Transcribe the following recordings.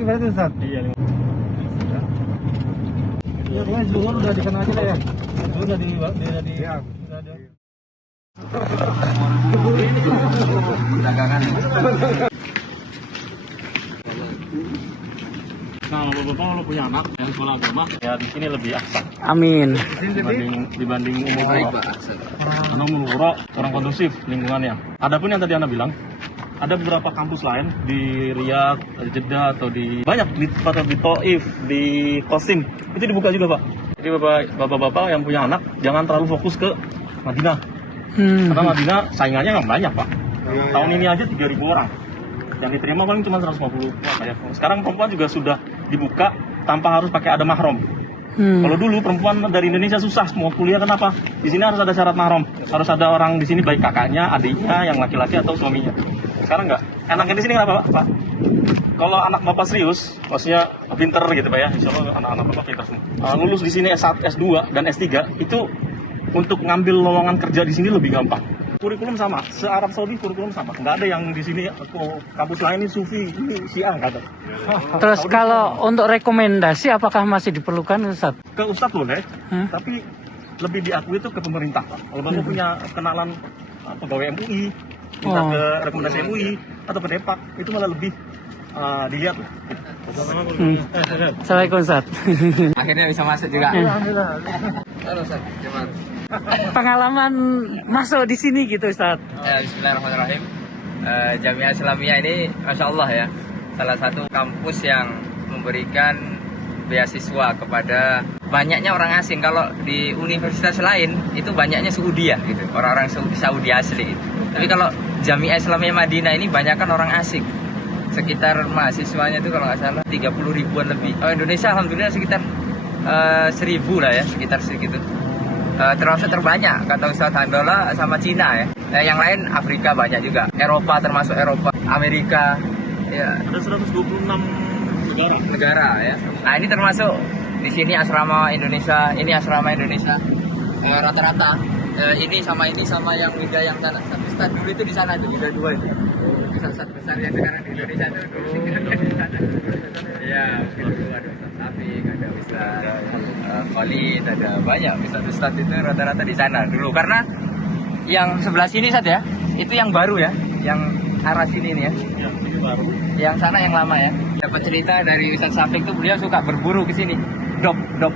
lagi berarti Ustaz? Iya, 5. Ya, pokoknya zuhur udah dikenal kita ya. Zuhur udah di Ya. dagangan. Nah, bapak kalau punya anak yang sekolah agama, ya di sini lebih aksa Amin. dibanding umur karena umur kurang kondusif lingkungannya. Adapun yang tadi Anda bilang, ada beberapa kampus lain di Riyadh, di Jeddah, atau di banyak di Taif, di Qasim, itu dibuka juga Pak. Jadi bapak-bapak yang punya anak jangan terlalu fokus ke Madinah, karena Madinah saingannya nggak banyak Pak. Tahun ini aja 3.000 orang. Yang diterima paling cuma 150 ya. Sekarang perempuan juga sudah dibuka tanpa harus pakai ada mahram. Kalau dulu perempuan dari Indonesia susah mau kuliah, kenapa? Di sini harus ada syarat mahram, harus ada orang di sini baik kakaknya, adiknya yang laki-laki atau suaminya. Sekarang enggak. Enaknya di sini kenapa Pak? Kalau anak Bapak serius, maksudnya pinter gitu Pak ya, insya Allah anak-anak Bapak pinter semua. Lulus di sini S1, S2 dan S3 itu untuk ngambil lowongan kerja di sini lebih gampang. Kurikulum sama, se-Arab Saudi kurikulum sama. Nggak ada yang di sini kampus lain ini Sufi, ini Syiah, nggak ada. Terus kalau untuk rekomendasi apakah masih diperlukan Ustaz? Ke Ustadz boleh, tapi lebih diakui itu ke pemerintah. Kalau Bapak punya kenalan pegawai MUI, minta ke rekomendasi MUI atau ke Depak, itu malah lebih dilihat lah. Assalamualaikum Ustaz. Akhirnya bisa masuk juga. Alhamdulillah. Halo Ustaz, gimana? Pengalaman masuk di sini gitu Ustaz. Bismillahirrahmanirrahim. Jamiah Islamiyah ini Masya Allah ya, salah satu kampus yang memberikan beasiswa kepada banyaknya orang asing. Kalau di universitas lain itu banyaknya Saudi ya gitu, orang-orang Saudi asli gitu. Tapi kalau Jamiah Islamiyah Madinah ini banyakkan orang asing. Sekitar mahasiswanya itu kalau nggak salah 30 ribuan lebih. Oh, Indonesia alhamdulillah sekitar 1.000 lah ya, sekitar segitu. Termasuk terbanyak kata Ustadz Handola sama Cina ya. Yang lain Afrika banyak juga. Eropa termasuk Eropa, Amerika ya. Ada 126 negara ya. Nah, ini termasuk di sini asrama Indonesia, ini asrama Indonesia. Rata-rata ini sama yang Wida yang tanah Ustadz dulu itu di sana tuh, Wida 2 itu. Ustadz besar yang sekarang di Indonesia tuh dulu di sana. Iya, dulu ada Ustadz Safik, ada Ustadz Khalid, ada banyak Ustadz itu rata-rata di sana dulu. Karena yang sebelah sini Ustadz ya, itu yang baru ya, yang arah sini nih ya. Yang ini baru. Yang sana yang lama ya. Dapat cerita dari Ustadz Safik tuh beliau suka berburu ke sini. Dop. Dop.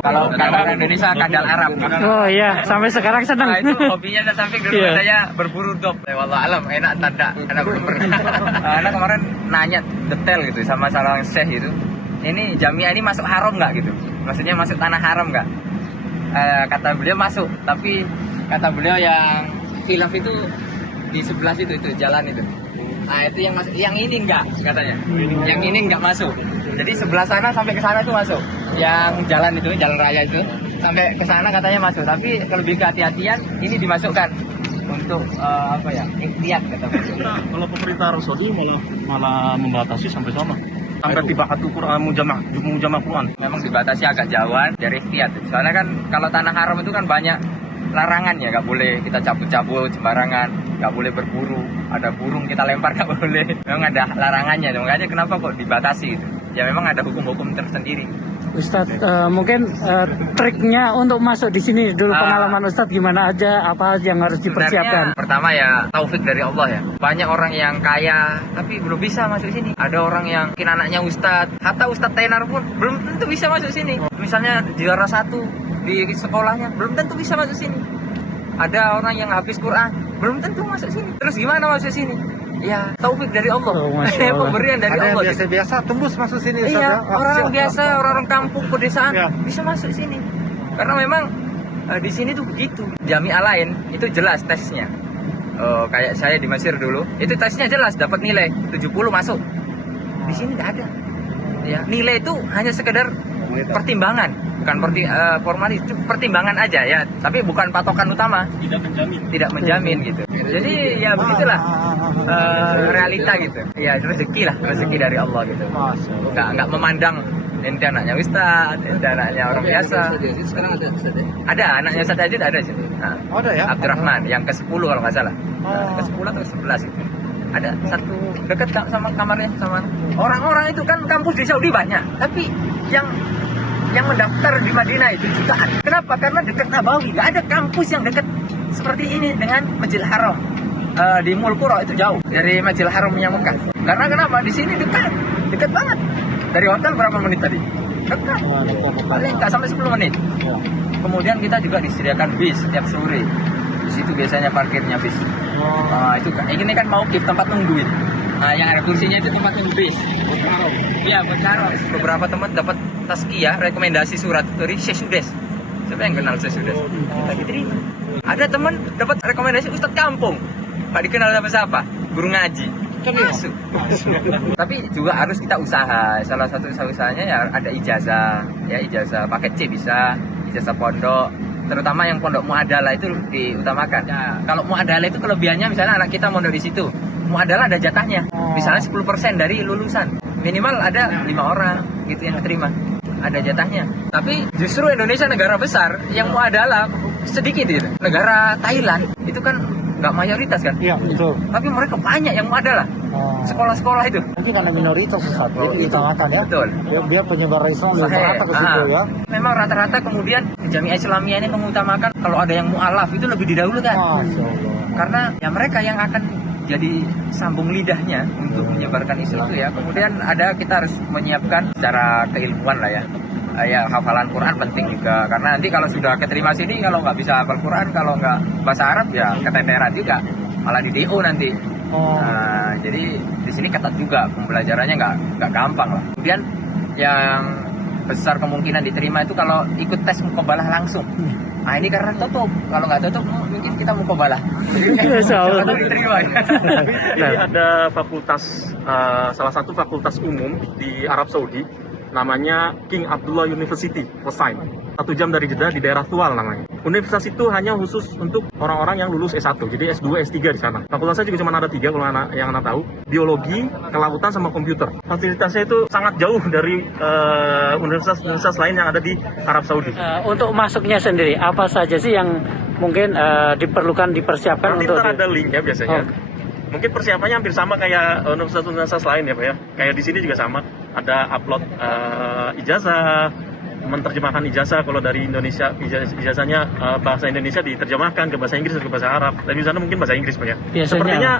Kalau kata Indonesia kadal Arab. Oh iya, sampai sekarang senang. Nah, itu hobinya Ustadz Safik dulu katanya berburu dop. Wallah alam, enak tanda. Enak belum pernah. Anak kemarin nanya detail gitu sama seorang syekh itu. Ini Jamiah ini masuk haram nggak gitu? Maksudnya masuk tanah haram nggak? Kata beliau masuk, tapi kata beliau yang khilaf itu di sebelah situ itu jalan itu. Nah itu yang masuk, yang ini enggak katanya. Yang ini enggak masuk. Jadi sebelah sana sampai ke sana itu masuk. Yang jalan itu, jalan raya itu sampai ke sana katanya masuk. Tapi lebih kehati-hatian ini dimasukkan untuk apa ya? Ikhtiar kata beliau. Kalau pemerintah Arab Saudi malah membatasi sampai sana. Sampai tibaatu Quran mujamah Quran. Memang dibatasi agak jauhan dari ikhtiar. Soalnya kan kalau tanah haram itu kan banyak larangan ya, nggak boleh kita cabut-cabut sembarangan, nggak boleh berburu, ada burung kita lempar nggak boleh. Memang ada larangannya, makanya kenapa kok dibatasi gitu. Ya memang ada hukum-hukum tersendiri. Ustadz, mungkin triknya untuk masuk di sini dulu, pengalaman Ustadz gimana aja, apa yang harus dipersiapkan? Pertama ya taufik dari Allah ya. Banyak orang yang kaya tapi belum bisa masuk sini. Ada orang yang mungkin anaknya Ustadz, hatta Ustadz tenar pun belum tentu bisa masuk sini. Misalnya juara 1 di sekolahnya belum tentu bisa masuk sini. Ada orang yang habis Quran belum tentu masuk sini. Terus gimana masuk sini? Ya taufik dari Allah. Pemberian dari Allah. Ada yang biasa tembus masuk sini. Iya, orang biasa, orang kampung pedesaan bisa masuk sini. Karena memang di sini tuh begitu. Jamiah lain itu jelas tesnya. Kayak saya di Mesir dulu, itu tesnya jelas dapat nilai 70 masuk. Di sini nggak ada. Ya, nilai itu hanya sekedar pertimbangan, bukan formalis, pertimbangan aja ya, tapi bukan patokan utama. Tidak menjamin gitu. Jadi ya begitulah realita gitu. Ya rezeki lah, rezeki dari Allah gitu. Nggak memandang ente anaknya Ustadz, ente anaknya orang biasa. Sekarang ada anaknya Ustadz Aziz ada sih. Nah, ada ya? Abdurrahman yang ke-10 kalau nggak salah. Ke-10 atau ke-11 itu. ada satu dekat sama kamarnya sama orang-orang itu kan kampus di Saudi banyak, tapi yang mendaftar di Madinah itu jutaan. Kenapa? Karena dekat Nabawi, nggak ada kampus yang dekat seperti ini dengan Masjidil Haram. Di Mul Qura itu jauh dari Masjidil Haram yang Mekah. Karena kenapa? Di sini dekat banget. Dari hotel berapa menit tadi? Dekat. Paling nggak sampai 10 menit. Kemudian kita juga disediakan bis setiap sore. Di situ biasanya parkirnya bis. Itu ini kan mau tempat nungguin. Nah, yang ada kursinya itu tempat nunggu bis. Iya, berkaro. Beberapa teman dapat tazkiyah, rekomendasi surat dari Syekh Sudes. Siapa yang kenal Syekh Sudes? Kita diterima. Ada teman dapat rekomendasi Ustadz Kampung. Nggak dikenal siapa-siapa, guru ngaji. Masuk. Tapi juga harus kita usaha. Salah satu usahanya ya ada ijazah, ya ijazah paket C bisa, ijazah pondok. Terutama yang pondok muadalah itu diutamakan. Ya, kalau muadalah itu kelebihannya misalnya anak kita mondok di situ, muadalah ada jatahnya. Misalnya 10% dari lulusan. Minimal ada 5 orang gitu yang diterima. Ada jatahnya. Tapi justru Indonesia negara besar yang muadalah sedikit gitu. Negara Thailand itu kan nggak mayoritas kan? Iya, betul. Tapi mereka banyak yang muadalah. Sekolah-sekolah itu. Mungkin karena minoritas Ustaz, jadi diutamakan ya. Betul. Biar penyebar Islam lebih merata ke situ ya. Memang rata-rata kemudian Jamiah Islamiyah ini mengutamakan kalau ada yang mu'alaf itu lebih didahulukan. Masya Allah. Karena ya mereka yang akan jadi sambung lidahnya untuk menyebarkan Islam itu ya. Kemudian kita harus menyiapkan secara keilmuan lah ya. Ya hafalan Quran penting juga, karena nanti kalau sudah keterima sini kalau nggak bisa hafal Quran, kalau nggak bahasa Arab ya keteteran juga, malah di DO nanti. Nah, jadi di sini ketat juga pembelajarannya nggak gampang lah. Kemudian yang besar kemungkinan diterima itu kalau ikut tes mukobalah langsung. Nah ini karena tutup, kalau nggak tutup mungkin kita mukobalah. Siapa tahu diterima. Jadi ada fakultas, salah satu fakultas umum di Arab Saudi, namanya King Abdullah University, Fusain. 1 jam dari Jeddah di daerah Tual namanya. Universitas itu hanya khusus untuk orang-orang yang lulus S1, jadi S2, S3 di sana. Fakultasnya juga cuma ada 3 kalau yang anak tahu, biologi, kelautan, sama komputer. Fasilitasnya itu sangat jauh dari universitas lain yang ada di Arab Saudi. Untuk masuknya sendiri, apa saja sih yang mungkin diperlukan dipersiapkan Nanti untuk ntar ada link ya biasanya. Mungkin persiapannya hampir sama kayak universitas-universitas lain ya Pak ya. Kayak di sini juga sama, ada upload ijazah, menerjemahkan ijazah. Kalau dari Indonesia ijazahnya bahasa Indonesia diterjemahkan ke bahasa Inggris atau ke bahasa Arab. Dan di sana mungkin bahasa Inggris Pak ya. Biasanya. Sepertinya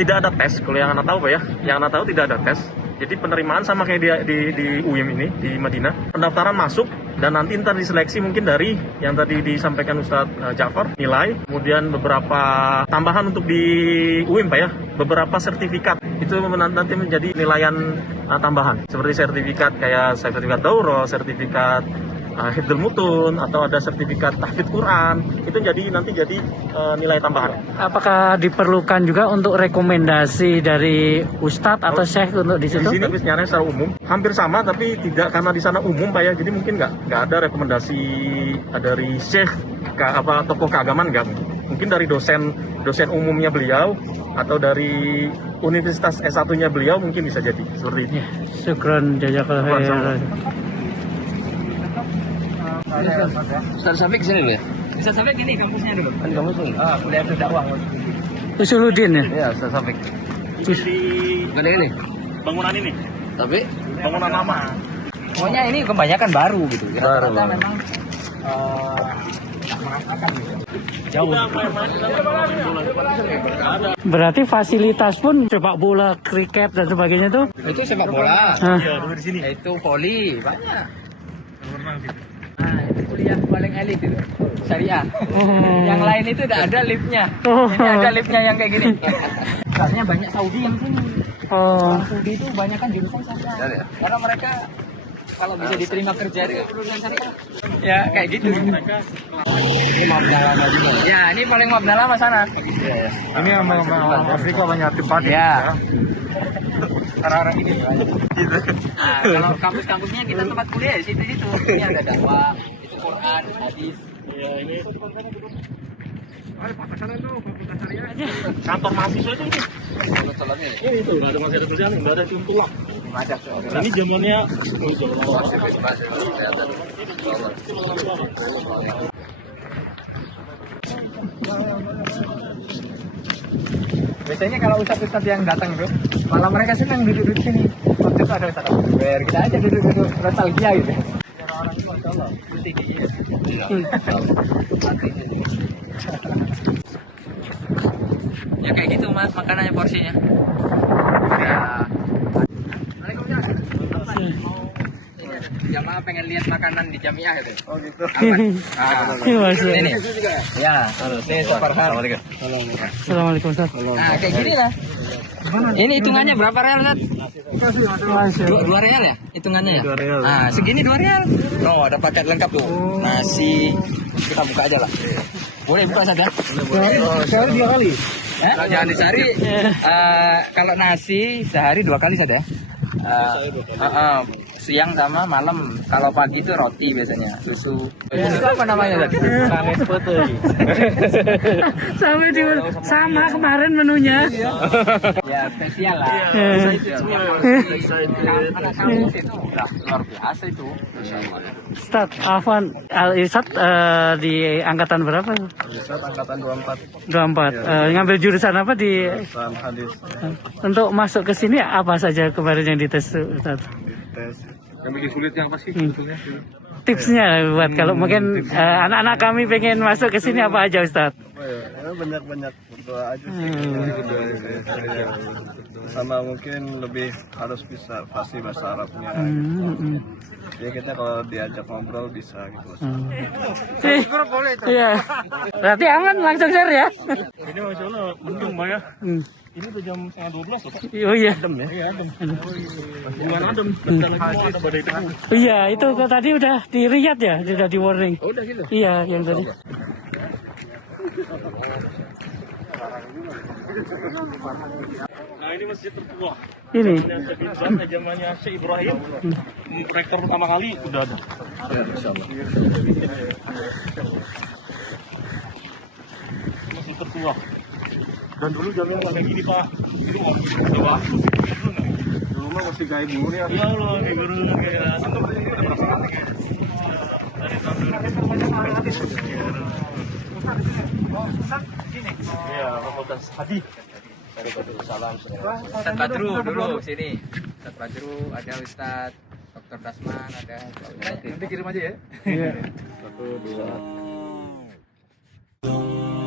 tidak ada tes, kalau yang anak tahu Pak ya. Yang anak tahu tidak ada tes. Jadi penerimaan sama kayak di UIM ini, di Madinah. Pendaftaran masuk, dan nanti ntar diseleksi mungkin dari yang tadi disampaikan Ustadz Ja'far, nilai, kemudian beberapa tambahan untuk di UIM Pak ya, beberapa sertifikat, itu nanti menjadi nilaian tambahan, seperti sertifikat kayak sertifikat Dauro, sertifikat Hifdzul Mutun, atau ada sertifikat tahfidz Quran, itu nanti jadi nilai tambahan. apakah diperlukan juga untuk rekomendasi dari Ustadz atau Syekh untuk di situ? Di sini biasanya secara umum hampir sama, tapi tidak, karena di sana umum Pak ya, jadi mungkin nggak ada rekomendasi dari Syekh tokoh keagamaan, nggak. Mungkin dari dosen umumnya beliau atau dari universitas S1-nya beliau mungkin bisa jadi seperti itu. Ya, syukron jazakallahu khairan. Ustaz sampai ke sini dulu ya? Bisa sampai gini kampusnya dulu. Kan kamu tuh Kuliah dakwah. Usuluddin ya? Iya, Ustaz sampai. di Gede ini. bangunan ini, Tapi bangunan lama. pokoknya ini kebanyakan baru gitu. Baru. Rata-rata memang Berarti fasilitas pun sepak bola, kriket dan sebagainya tuh? itu sepak bola. Iya, dulu di sini. Itu voli banyak. Nah, itu kuliah paling elit itu. Syariah. Yang lain itu tidak ada liftnya. Ini ada liftnya yang kayak gini. Soalnya banyak Saudi yang sini. Orang Saudi itu banyak kan jurusan syariah. Karena mereka kalau bisa diterima kerja di perusahaan syariah, ya kayak gitu. Ini Mabna lama juga. Ya, ini paling Mabna lama sana. Ini yang Afrika banyak tempat Ya. Orang-orang ini. Nah, kalau kampus-kampusnya kita tempat kuliah di situ-situ. Ini ada dakwah, itu Quran, hadis. Ya, ini kantor mahasiswa itu ini. Ini itu nggak ada, masih ada tulisan, nggak ada tulang. Ini zamannya Biasanya kalau ustadz-ustadz yang datang tuh, malah mereka senang duduk di sini. Waktu itu ada ustadz Akbar, kita aja duduk-duduk nostalgia gitu. Orang-orang itu masya Allah, putih gitu. Ya kayak gitu mas, makanannya porsinya. Ya. Jamaah pengen lihat makanan di Jamiah gitu. Oh gitu. Ini. Ya, ini Farhan. Assalamualaikum Ustaz. Nah, kayak gini lah. Ini hitungannya berapa real, Ustaz? 2 real ya? Hitungannya ya? 2 real. Nah, segini 2 real. Oh, ada paket lengkap tuh. Nasi. Kita buka aja lah. Boleh buka saja? Sehari 2 kali. Jangan disari. Kalau nasi sehari 2 kali saja. Siang sama malam. Kalau pagi itu roti biasanya, susu. Itu apa namanya tadi? Sanes putih. Sama kemarin menunya. Ya spesial lah. Anak kampus itu luar biasa itu. Masya Allah. Ustaz, Afwan Al-Irsad di angkatan berapa? Ustaz angkatan 24. 24. Ngambil jurusan apa di Jurusan hadis. untuk masuk ke sini apa saja kemarin yang dites Ustaz? Tes. Yang bikin sulit yang pasti sebetulnya. Tipsnya buat kalau mungkin anak-anak kami pengen masuk ke sini apa aja Ustaz? Banyak-banyak berdoa aja sih. Sama mungkin lebih harus bisa fasih bahasa Arabnya. Ya kita kalau diajak ngobrol bisa gitu. Iya. Berarti aman langsung share ya? Ini masya Allah mendung Mbak ya. Ini udah jam 11:30 loh Pak. Oh iya. Adem ya? Iya adem. Bukan adem. Bentar lagi mau ada badai tebu. Iya, itu kok tadi udah di Riyadh ya, udah di warning. Udah gitu. Iya, yang tadi. Nah ini masjid tertua. Ini. Zamannya Syekh Ibrahim. Rektor pertama kali udah ada. Masjid tertua. Dan dulu jamnya nggak kayak gini Pak. Itu udah bagus. Dulu mah masih gaya dulu ya. Ya Allah, ini baru kayak Iya, fakultas hadis. Ustadz Badru dulu sini. Ustadz Badru, ada Ustadz Dr. Dasman, ada. Nanti kirim aja ya. Iya. 1, 2.